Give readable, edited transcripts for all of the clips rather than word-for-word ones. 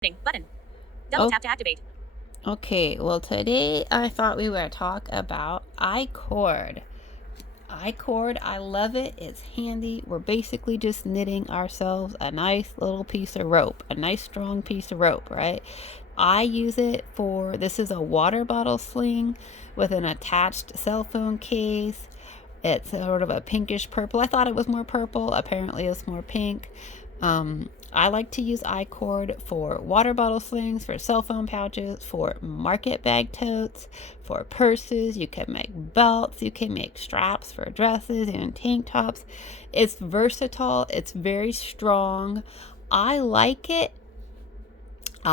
Button. Double tap to activate. Okay, well today I thought we were talk about I-cord. I-cord, I love it. It's handy. We're basically just knitting ourselves a nice little piece of rope, a nice strong piece of rope, right? I use it for, this is a water bottle sling with an attached cell phone case. It's sort of a pinkish purple. I thought it was more purple. Apparently it's more pink. I like to use I-cord for water bottle slings, for cell phone pouches, for market bag totes, for purses. You can make belts. You can make straps for dresses and tank tops. It's versatile. It's very strong. I like it.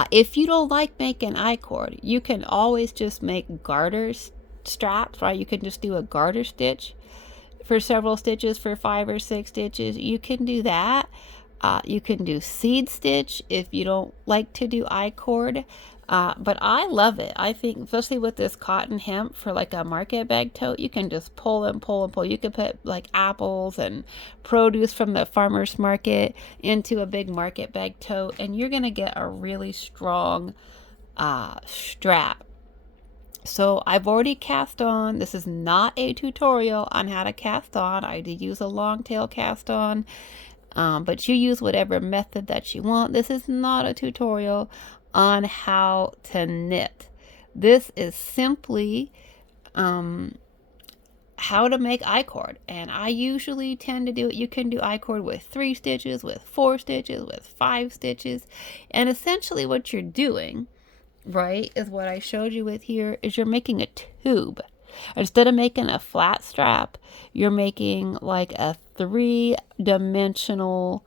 If you don't like making I-cord, you can always just make garters straps, right? You can just do a garter stitch for several stitches for 5 or 6 stitches. You can do that. You can do seed stitch if you don't like to do I-cord. But I love it. I think, especially with this cotton hemp for like a market bag tote, you can just pull and pull and pull. You can put like apples and produce from the farmer's market into a big market bag tote, and you're going to get a really strong strap. So I've already cast on. This is not a tutorial on how to cast on. I did use a long tail cast on, but you use whatever method that you want. This is not a tutorial on how to knit. This is simply how to make I-cord, and I usually tend to do it. You can do I-cord with 3 stitches, with 4 stitches, with 5 stitches, and essentially what you're doing, right, is what I showed you with here, is you're making a tube. Instead of making a flat strap, you're making like a 3-dimensional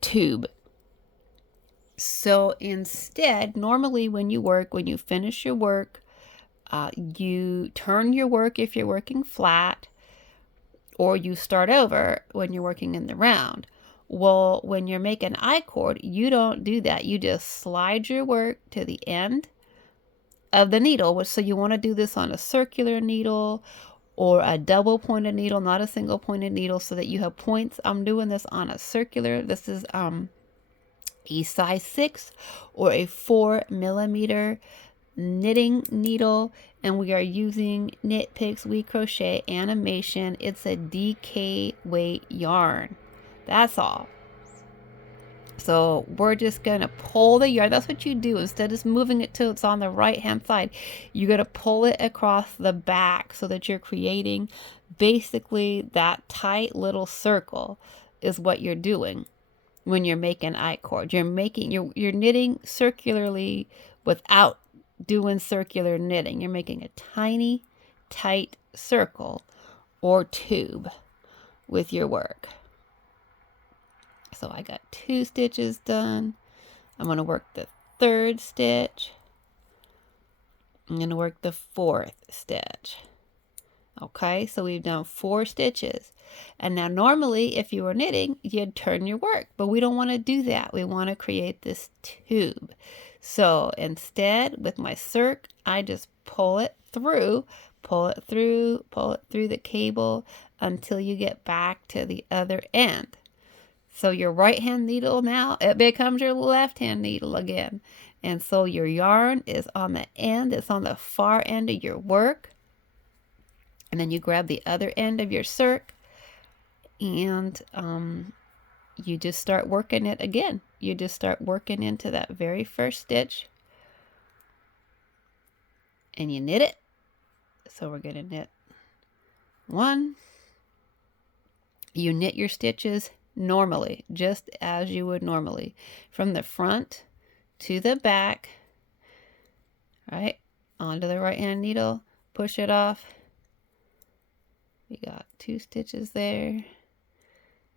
tube. So instead, normally when you finish your work, you turn your work if you're working flat, or you start over when you're working in the round. Well, when you're making I-cord, you don't do that. You just slide your work to the end of the needle. So you want to do this on a circular needle or a double pointed needle, not a single pointed needle, so that you have points. I'm doing this on a circular. This is a size 6 or a 4mm knitting needle, and we are using Knit Picks We Crochet Animation. It's a DK weight yarn. That's all. So we're just going to pull the yarn. That's what you do. Instead of moving it till it's on the right hand side, you're going to pull it across the back so that you're creating basically that tight little circle is what you're doing when you're making I-cord. You're knitting circularly without doing circular knitting. You're making a tiny, tight circle or tube with your work. So I got 2 stitches done. I'm going to work the 3rd stitch. I'm going to work the 4th stitch. Okay, so we've done 4 stitches. And now normally if you were knitting, you'd turn your work, but we don't want to do that. We want to create this tube. So instead, with my circ, I just pull it through the cable until you get back to the other end. So your right hand needle now, it becomes your left hand needle again. And so your yarn is on the end, it's on the far end of your work. And then you grab the other end of your circ and you just start working it again. You just start working into that very first stitch and you knit it. So we're going to knit 1. You knit your stitches normally, just as you would normally, from the front to the back, right, onto the right hand needle, push it off. We got 2 stitches there, and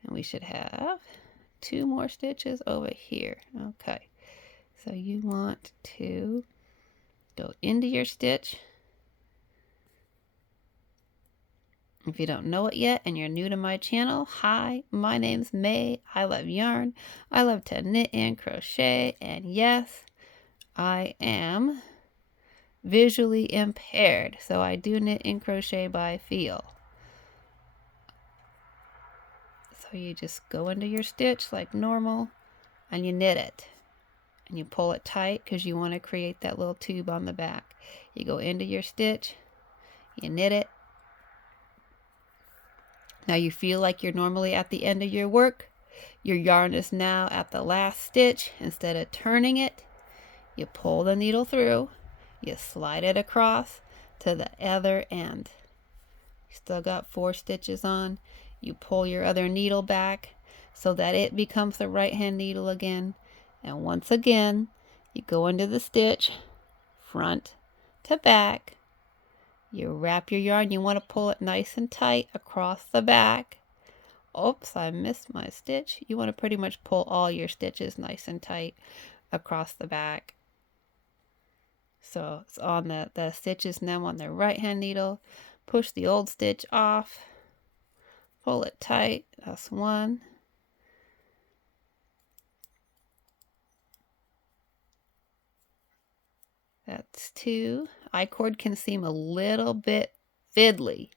we should have 2 more stitches over here. Okay, so you want to go into your stitch. If you don't know it yet and you're new to my channel, hi, my name's May. I love yarn. I love to knit and crochet. And yes, I am visually impaired. So I do knit and crochet by feel. So you just go into your stitch like normal and you knit it. and you pull it tight because you want to create that little tube on the back. You go into your stitch, you knit it. Now you feel like you're normally at the end of your work. Your yarn is now at the last stitch. Instead of turning it, you pull the needle through, you slide it across to the other end. You still got 4 stitches on. You pull your other needle back so that it becomes the right hand needle again. And once again, you go into the stitch, front to back. You wrap your yarn. You want to pull it nice and tight across the back. Oops, I missed my stitch. You want to pretty much pull all your stitches nice and tight across the back. So it's on the stitches now on the right hand needle. Push the old stitch off. Pull it tight. That's 1. That's 2. I-cord can seem a little bit fiddly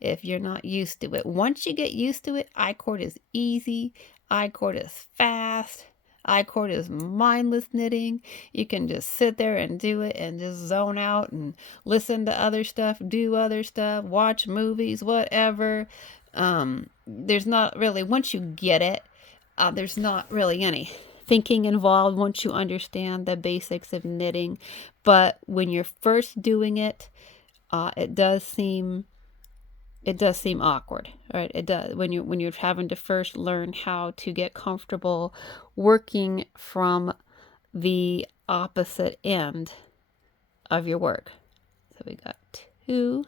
if you're not used to it. Once you get used to it, I-cord is easy. I-cord is fast. I-cord is mindless knitting. You can just sit there and do it and just zone out and listen to other stuff, do other stuff, watch movies, whatever. There's not really, once you get it, there's not really any thinking involved once you understand the basics of knitting. But when you're first doing it, it does seem awkward, right? It does when you're having to first learn how to get comfortable working from the opposite end of your work. So we got 2.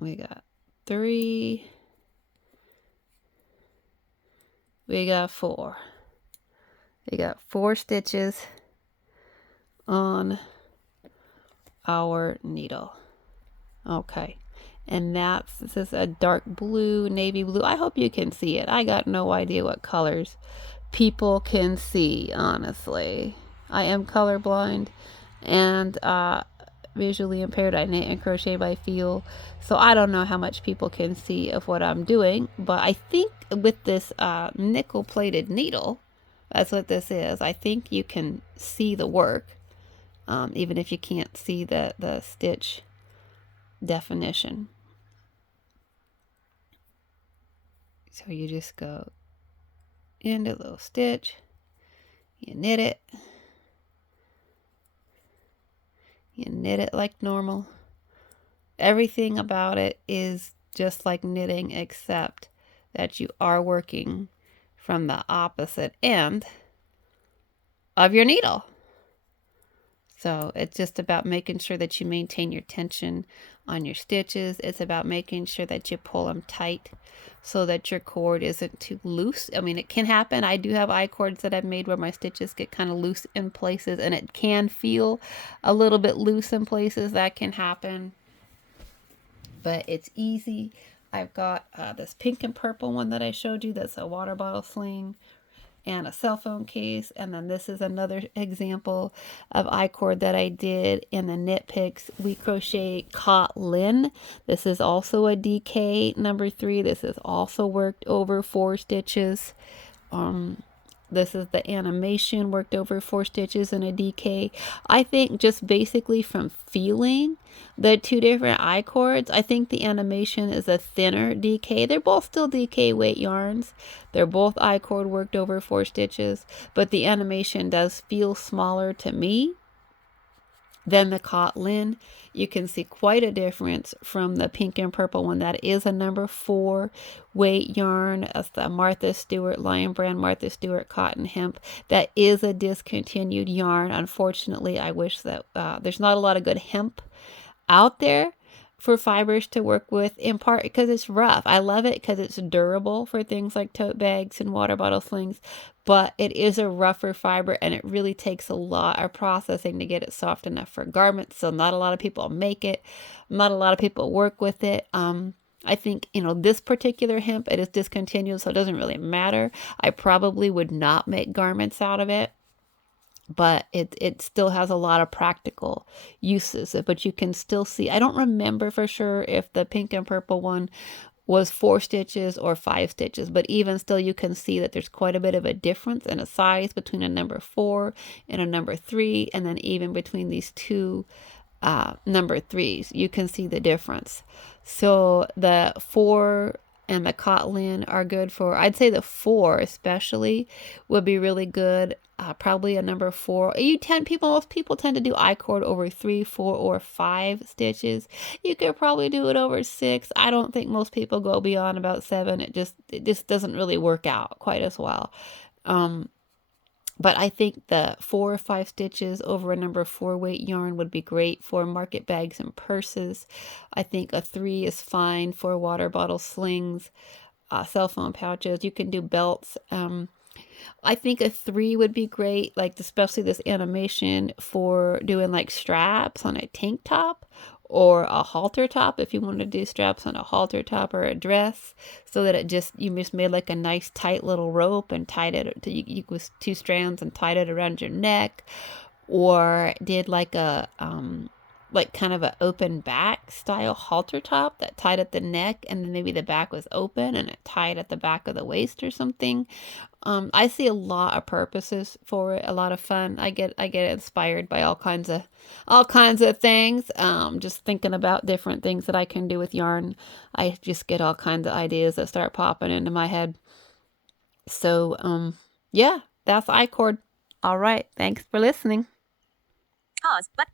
We got 3. We got 4. We got 4 stitches on our needle. Okay. And this is a dark blue, navy blue. I hope you can see it. I got no idea what colors people can see, honestly. I am colorblind and visually impaired. I knit and crochet by feel, so I don't know how much people can see of what I'm doing, but I think with this nickel plated needle, that's what this is, I think you can see the work, even if you can't see the stitch definition. So you just go into the little stitch, you knit it, like normal. Everything about it is just like knitting, except that you are working from the opposite end of your needle. So it's just about making sure that you maintain your tension on your stitches. It's about making sure that you pull them tight so that your cord isn't too loose. I mean, it can happen. I do have I-cords that I've made where my stitches get kind of loose in places, and it can feel a little bit loose in places. That can happen, but it's easy. I've got this pink and purple one that I showed you. That's a water bottle sling and a cell phone case. And then this is another example of I-cord that I did in the Knit Picks We Crochet Cotton. This is also a DK number 3. This is also worked over 4 stitches. This is the animation worked over 4 stitches in a DK. I think just basically from feeling the 2 different I-cords, I think the animation is a thinner DK. They're both still DK weight yarns. They're both I-cord worked over 4 stitches, but the animation does feel smaller to me than the cotton. You can see quite a difference from the pink and purple one. That is a number 4 weight yarn. That's the Martha Stewart, Lion Brand Martha Stewart Cotton Hemp. That is a discontinued yarn. Unfortunately, I wish that there's not a lot of good hemp out there for fibers to work with, in part because it's rough. I love it because it's durable for things like tote bags and water bottle slings, but it is a rougher fiber and it really takes a lot of processing to get it soft enough for garments. So not a lot of people make it. Not a lot of people work with it. I think, this particular hemp, it is discontinued, so it doesn't really matter. I probably would not make garments out of it, but it still has a lot of practical uses. But you can still see, I don't remember for sure if the pink and purple one was 4 stitches or 5 stitches, but even still you can see that there's quite a bit of a difference in a size between a number 4 and a number 3, and then even between these two number 3s, you can see the difference. So the 4 and the Kotlin are good for, I'd say the 4 especially would be really good. Probably a number 4. Most people tend to do I-cord over 3, 4, or 5 stitches. You could probably do it over 6. I don't think most people go beyond about 7. It just doesn't really work out quite as well. But I think the 4 or 5 stitches over a number 4 weight yarn would be great for market bags and purses. I think a 3 is fine for water bottle slings, cell phone pouches. You can do belts. I think a 3 would be great, like especially this animation for doing like straps on a tank top or a halter top, if you want to do straps on a halter top or a dress, so that you just made like a nice tight little rope and tied it to with 2 strands and tied it around your neck, or did like a like kind of an open back style halter top that tied at the neck, and then maybe the back was open and it tied at the back of the waist or something. I see a lot of purposes for it, a lot of fun. I get inspired by all kinds of things. Just thinking about different things that I can do with yarn. I just get all kinds of ideas that start popping into my head. So, yeah, that's I-cord. All right, thanks for listening. Pause. But